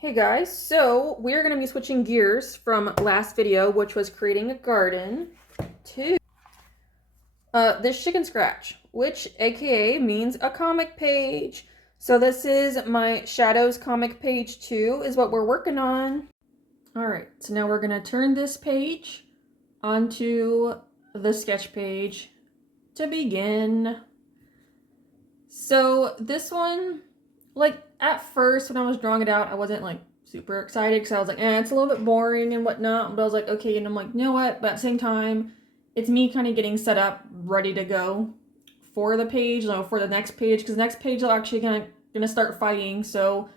Hey guys, so we're going to be switching gears from last video, which was creating a garden, to this chicken scratch, which aka means a comic page. So this is my Shadows comic page 2 is what we're working on. Alright, so now we're going to turn this page onto the sketch page to begin. So this one, like at first when I was drawing it out, I wasn't like super excited because I was like, it's a little bit boring and whatnot. But I was like, okay, and I'm like, you know what? But at the same time, it's me kind of getting set up, ready to go for the page, for the next page, because the next page I'm actually gonna start fighting. So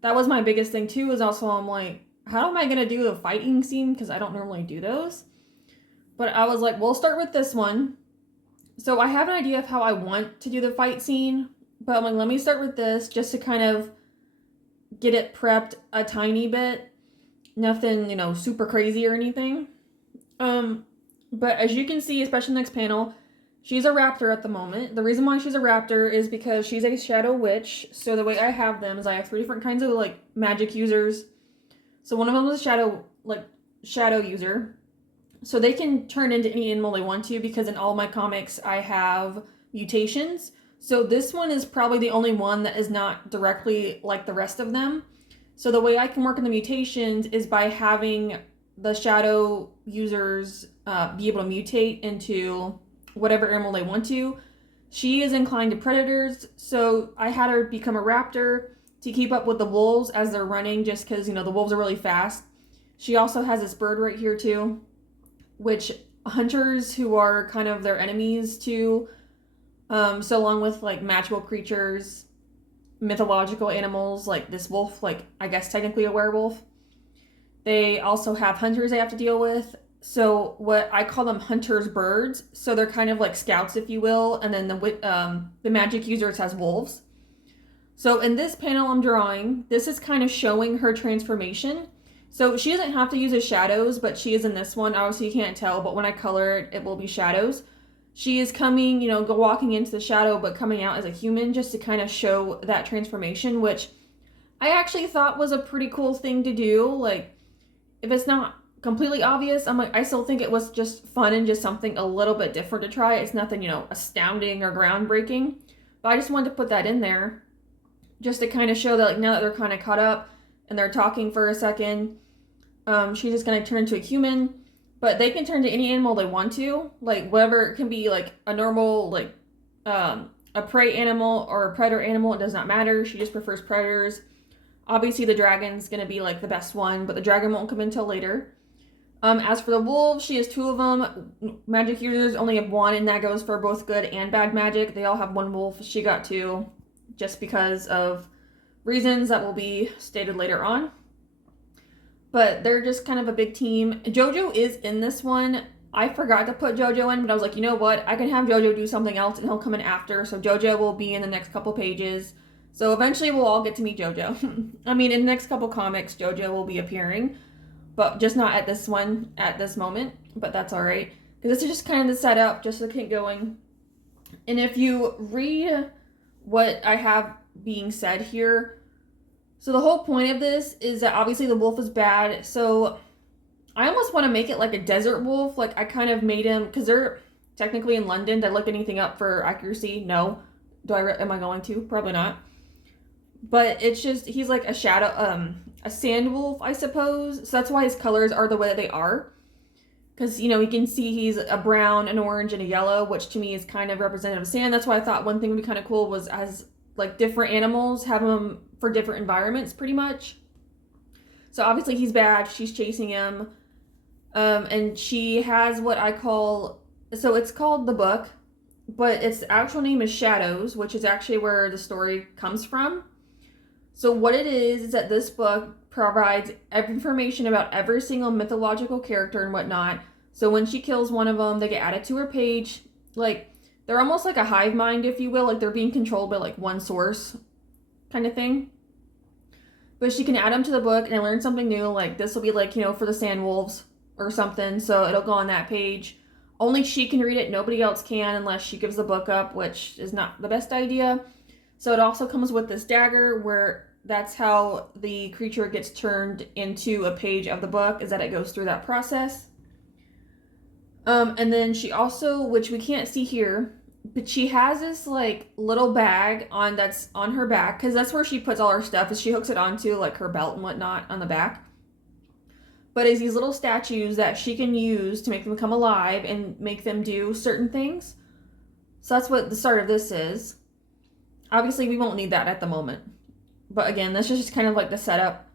that was my biggest thing too. Is also I'm like, how am I gonna do the fighting scene? Because I don't normally do those. But I was like, we'll start with this one. So I have an idea of how I want to do the fight scene, but I'm like, let me start with this just to kind of get it prepped a tiny bit. Nothing, super crazy or anything. But as you can see, especially in the next panel, she's a raptor at the moment. The reason why she's a raptor is because she's a shadow witch. So the way I have them is I have 3 different kinds of like magic users. So one of them is a shadow user. So they can turn into any animal they want to, because in all my comics I have mutations. So this one is probably the only one that is not directly like the rest of them. So the way I can work in the mutations is by having the shadow users be able to mutate into whatever animal they want to. She is inclined to predators, so I had her become a raptor to keep up with the wolves as they're running, just because, the wolves are really fast. She also has this bird right here too, which hunters who are kind of their enemies too, so along with like magical creatures, mythological animals like this wolf, like I guess technically a werewolf, they also have hunters they have to deal with. So what I call them hunters birds, so they're kind of like scouts if you will, and then the magic users has wolves. So in this panel I'm drawing, this is kind of showing her transformation. So she doesn't have to use his shadows, but she is in this one. Obviously you can't tell, but when I color it, it will be shadows. She is coming, walking into the shadow, but coming out as a human, just to kind of show that transformation, which I actually thought was a pretty cool thing to do. Like, if it's not completely obvious, I still think it was just fun and just something a little bit different to try. It's nothing, astounding or groundbreaking, but I just wanted to put that in there just to kind of show that, like, now that they're kind of caught up and they're talking for a second, she's just going to turn into a human, but they can turn to any animal they want to, like whatever. It can be like a normal, like a prey animal or a predator animal. It does not matter. She just prefers predators. Obviously the dragon's going to be like the best one, but the dragon won't come until later. As for the wolves, she has 2 of them. Magic users only have 1, and that goes for both good and bad magic. They all have 1 wolf. She got 2 just because of reasons that will be stated later on. But they're just kind of a big team. Jojo is in this one. I forgot to put Jojo in, but I was like, you know what? I can have Jojo do something else and he'll come in after. So Jojo will be in the next couple pages. So eventually we'll all get to meet Jojo. I mean, in the next couple comics, Jojo will be appearing, but just not at this one at this moment. But that's all right, because this is just kind of the setup, just to keep going. And if you read what I have being said here, so the whole point of this is that obviously the wolf is bad. So I almost want to make it like a desert wolf. Like I kind of made him, because they're technically in London. Did I look anything up for accuracy? No. Am I going to? Probably not. But it's just, he's like a shadow, a sand wolf, I suppose. So that's why his colors are the way that they are. Because, you can see he's a brown, an orange, and a yellow, which to me is kind of representative of sand. That's why I thought one thing would be kind of cool was as like different animals, have them for different environments pretty much. So obviously he's bad. She's chasing him. And she has what I call, so it's called the book, but its actual name is Shadows, which is actually where the story comes from. So what it is that this book provides information about every single mythological character and whatnot. So when she kills one of them, they get added to her page. Like, they're almost like a hive mind, if you will. Like, they're being controlled by, like, one source kind of thing. But she can add them to the book, and I learned something new. Like, this will be, like, for the sand wolves or something. So it'll go on that page. Only she can read it. Nobody else can unless she gives the book up, which is not the best idea. So it also comes with this dagger where that's how the creature gets turned into a page of the book, is that it goes through that process. And then she also, which we can't see here, but she has this like little bag on that's on her back, because that's where she puts all her stuff, is she hooks it onto like her belt and whatnot on the back. But it's these little statues that she can use to make them come alive and make them do certain things. So that's what the start of this is. Obviously, we won't need that at the moment. But again, that's just kind of like the setup.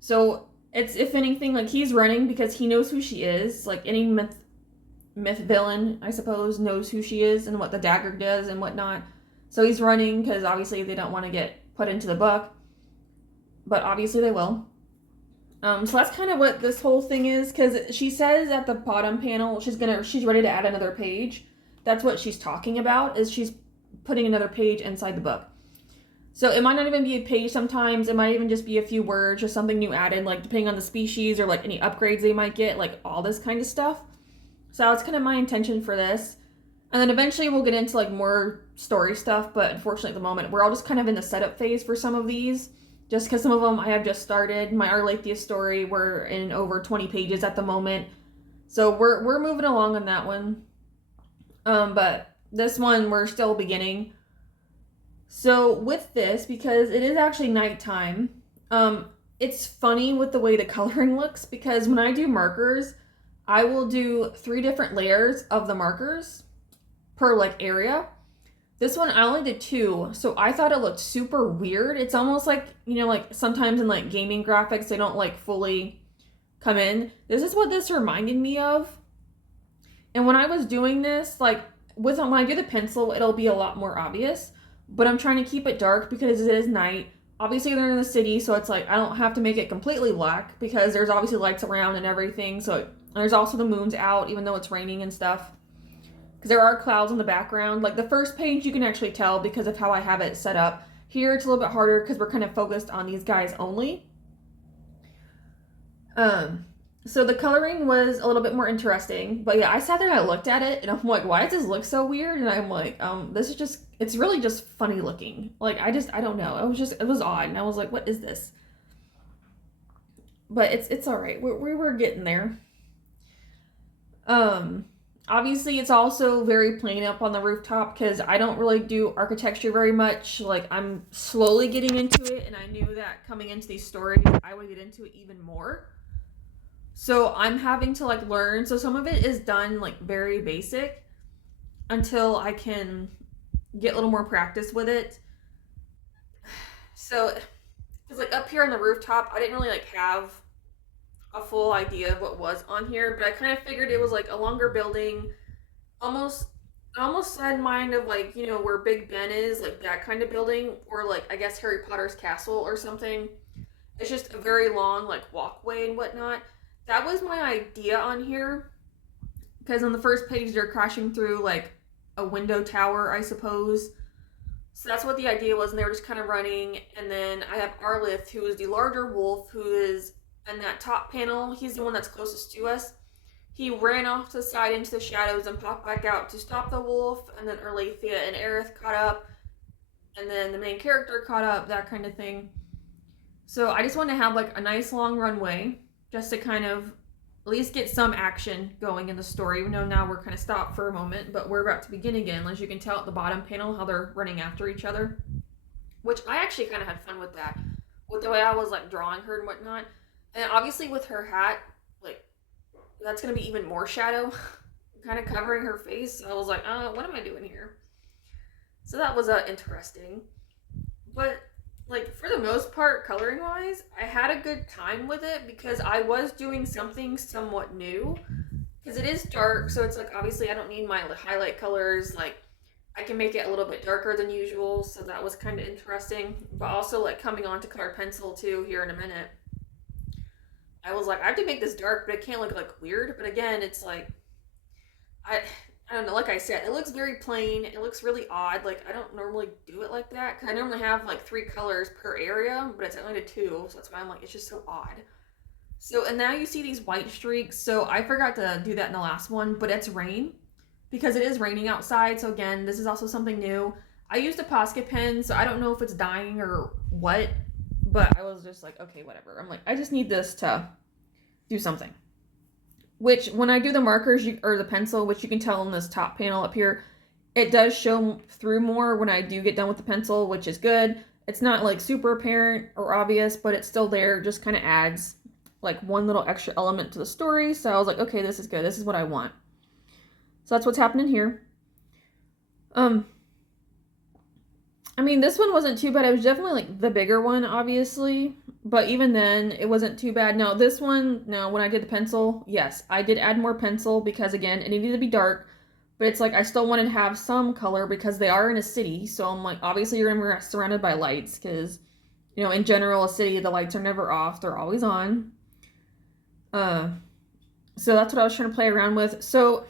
So it's, if anything, like he's running because he knows who she is. Like any myth villain, I suppose, knows who she is and what the dagger does and whatnot. So he's running because obviously they don't want to get put into the book. But obviously they will. So that's kind of what this whole thing is, because she says at the bottom panel she's ready to add another page. That's what she's talking about, is she's putting another page inside the book. So it might not even be a page sometimes, it might even just be a few words or something new added, like depending on the species or like any upgrades they might get, like all this kind of stuff. So that's kind of my intention for this. And then eventually we'll get into like more story stuff, but unfortunately at the moment we're all just kind of in the setup phase for some of these. Just because some of them I have just started. My Arlathea story, we're in over 20 pages at the moment. So we're moving along on that one. But this one, we're still beginning. So with this, because it is actually nighttime, it's funny with the way the coloring looks, because when I do markers, I will do 3 different layers of the markers per like area. This one, I only did 2, so I thought it looked super weird. It's almost like, you know, like sometimes in like gaming graphics, they don't like fully come in. This is what this reminded me of. And when I was doing this, like when I do the pencil, it'll be a lot more obvious, but I'm trying to keep it dark because it is night. Obviously they're in the city, so it's like, I don't have to make it completely black because there's obviously lights around and everything. So there's also the moon's out, even though it's raining and stuff. Because there are clouds in the background. Like the first page you can actually tell because of how I have it set up. Here it's a little bit harder because we're kind of focused on these guys only. So the coloring was a little bit more interesting. But yeah, I sat there and I looked at it and I'm like, why does this look so weird? And I'm like, this is just, it's really just funny looking. Like I don't know. It was odd. And I was like, what is this? But it's all right. We were getting there. Obviously, it's also very plain up on the rooftop because I don't really do architecture very much. Like, I'm slowly getting into it, and I knew that coming into these stories, I would get into it even more. So I'm having to, like, learn. So some of it is done, like, very basic until I can get a little more practice with it. So, because, like, up here on the rooftop, I didn't really, like, have a full idea of what was on here, but I kind of figured it was like a longer building, almost had mind of like, you know, where Big Ben is, like that kind of building, or like I guess Harry Potter's castle or something. It's just a very long like walkway and whatnot. That was my idea on here, because on the first page they're crashing through like a window tower, I suppose. So that's what the idea was, and they were just kind of running. And then I have Arlith, who is the larger wolf, who is in that top panel. He's the one that's closest to us. He ran off to the side into the shadows and popped back out to stop the wolf, and then Arlathea and Aerith caught up, and then the main character caught up, that kind of thing. So I just want to have like a nice long runway just to kind of at least get some action going in the story. We know now we're kind of stopped for a moment, but we're about to begin again. As you can tell at the bottom panel how they're running after each other, which I actually kind of had fun with that, with the way I was like drawing her and whatnot. And obviously with her hat, like, that's going to be even more shadow kind of covering her face. So I was like, what am I doing here? So that was interesting. But, like, for the most part, coloring-wise, I had a good time with it because I was doing something somewhat new. Because it is dark, so it's like, obviously I don't need my highlight colors. Like, I can make it a little bit darker than usual, so that was kind of interesting. But also, like, coming on to colored pencil, too, here in a minute. I was like, I have to make this dark, but it can't look like weird. But again, it's like, I don't know, like I said, it looks very plain. It looks really odd. Like, I don't normally do it like that, because I normally have like 3 colors per area, but it's only 2, so that's why I'm like, it's just so odd. So, and now you see these white streaks. So I forgot to do that in the last one, but it's rain, because it is raining outside. So again, this is also something new. I used a Posca pen, so I don't know if it's dying or what, But I was just like, okay, whatever. I'm like, I just need this to do something. Which, when I do the markers, or the pencil, which you can tell in this top panel up here, it does show through more when I do get done with the pencil, which is good. It's not like super apparent or obvious, but it's still there. Just kind of adds like one little extra element to the story. So I was like, okay, this is good. This is what I want. So that's what's happening here. I mean, this one wasn't too bad. It was definitely like the bigger one, obviously. But even then, it wasn't too bad. Now, this one, when I did the pencil, yes, I did add more pencil because, again, it needed to be dark. But it's like I still wanted to have some color because they are in a city. So I'm like, obviously, you're going to be surrounded by lights because, in general, a city, the lights are never off. They're always on. So that's what I was trying to play around with. So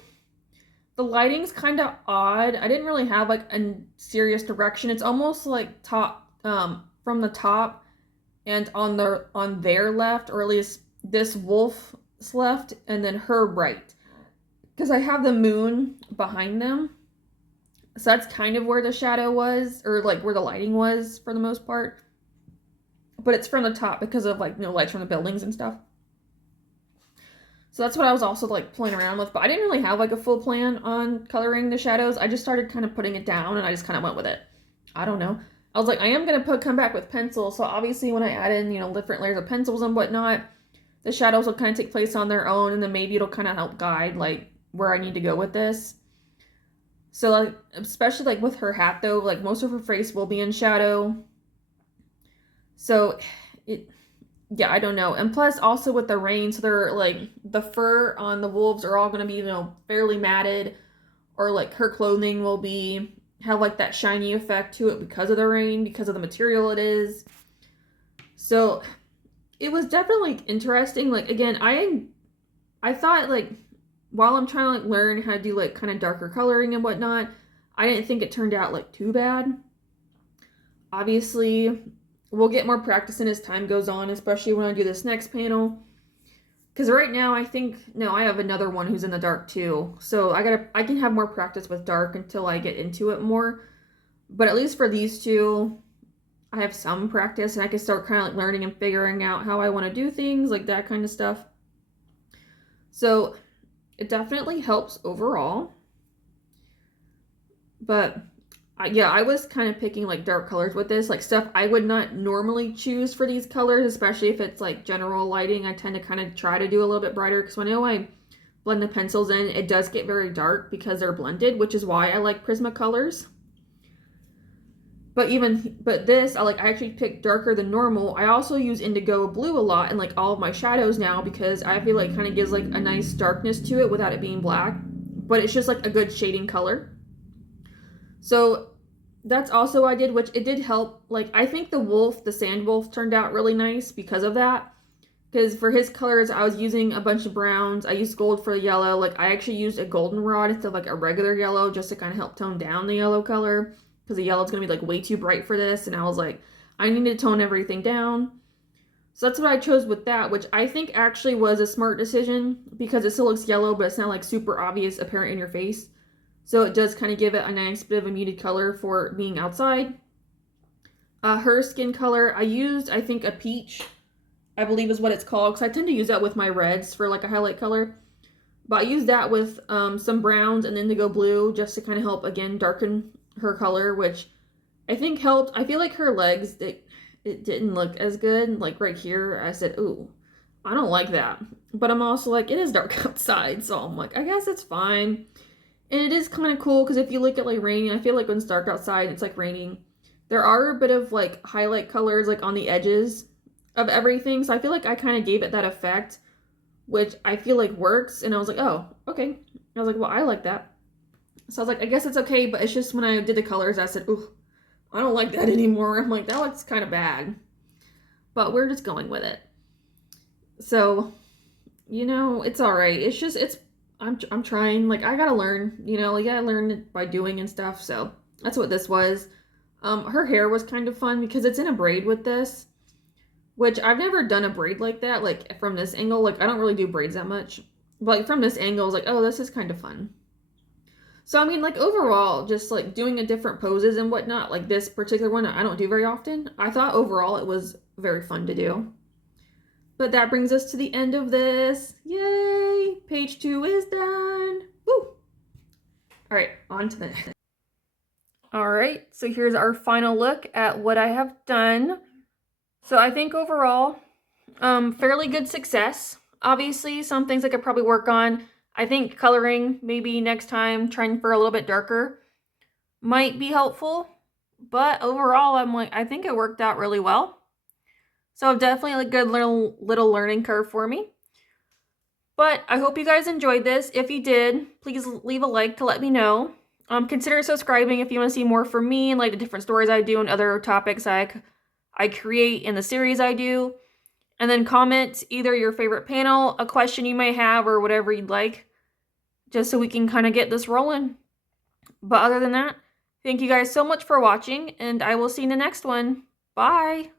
the lighting's kind of odd. I didn't really have like a serious direction. It's almost like top from the top and on their left, or at least this wolf's left, and then her right. Because I have the moon behind them. So that's kind of where the shadow was, or like where the lighting was for the most part. But it's from the top because of like lights from the buildings and stuff. So that's what I was also like playing around with, but I didn't really have like a full plan on coloring the shadows. I just started kind of putting it down and I just kind of went with it. I don't know. I was like, I am going to come back with pencil. So obviously when I add in, different layers of pencils and whatnot, the shadows will kind of take place on their own, and then maybe it'll kind of help guide like where I need to go with this. So like, especially like with her hat though, like most of her face will be in shadow. So yeah, I don't know. And plus also with the rain, so they're like the fur on the wolves are all going to be, fairly matted, or like her clothing will have like that shiny effect to it because of the rain, because of the material it is. So it was definitely interesting. Like, again, I thought like while I'm trying to like learn how to do like kind of darker coloring and whatnot, I didn't think it turned out like too bad. Obviously, we'll get more practice in as time goes on, especially when I do this next panel. Because right now, I have another one who's in the dark too. So I can have more practice with dark until I get into it more. But at least for these two, I have some practice, and I can start kind of like learning and figuring out how I want to do things, like that kind of stuff. So it definitely helps overall. But yeah, I was kind of picking like dark colors with this, like stuff I would not normally choose for these colors, especially if it's like general lighting. I tend to kind of try to do a little bit brighter because when I blend the pencils in, it does get very dark because they're blended, which is why I like Prismacolors. But this, I actually picked darker than normal. I also use indigo blue a lot in like all of my shadows now because I feel like it kind of gives like a nice darkness to it without it being black. But it's just like a good shading color. So that's also what I did, which it did help. Like, I think the sand wolf turned out really nice because of that. Because for his colors, I was using a bunch of browns. I used gold for the yellow. Like, I actually used a goldenrod instead of like a regular yellow just to kind of help tone down the yellow color. Because the yellow's going to be like way too bright for this. And I was like, I need to tone everything down. So that's what I chose with that, which I think actually was a smart decision because it still looks yellow, but it's not like super obvious apparent in your face. So it does kind of give it a nice bit of a muted color for being outside. Her skin color, I used, I think, a peach, I believe is what it's called, because I tend to use that with my reds for like a highlight color. But I used that with some browns and indigo blue just to kind of help, again, darken her color, which I think helped. I feel like her legs, it didn't look as good. Like right here, I said, ooh, I don't like that. But I'm also like, it is dark outside, so I'm like, I guess it's fine. And it is kind of cool because if you look at like raining, I feel like when it's dark outside and it's like raining, there are a bit of like highlight colors like on the edges of everything. So I feel like I kind of gave it that effect, which I feel like works. And I was like, oh, okay. I was like, well, I like that. So I was like, I guess it's okay. But it's just when I did the colors, I said, ooh, I don't like that anymore. I'm like, that looks kind of bad. But we're just going with it. So, it's all right. It's just, I'm trying, like, I gotta learn, like, I learned it by doing and stuff, so that's what this was. Her hair was kind of fun because it's in a braid with this, which I've never done a braid like that, like, from this angle. Like, I don't really do braids that much, but, like, from this angle, I was like, oh, this is kind of fun. So, I mean, like, overall, just, like, doing a different poses and whatnot, like this particular one, I don't do very often. I thought overall it was very fun to do. But that brings us to the end of this. Yay! Page 2 is done. Woo! All right, on to the next. All right, so here's our final look at what I have done. So I think overall, fairly good success. Obviously, some things I could probably work on. I think coloring, maybe next time, trying for a little bit darker might be helpful. But overall, I think it worked out really well. So definitely a good little learning curve for me. But I hope you guys enjoyed this. If you did, please leave a like to let me know. Consider subscribing if you want to see more from me and like the different stories I do and other topics I create in the series I do. And then comment either your favorite panel, a question you may have, or whatever you'd like, just so we can kind of get this rolling. But other than that, thank you guys so much for watching, and I will see you in the next one. Bye!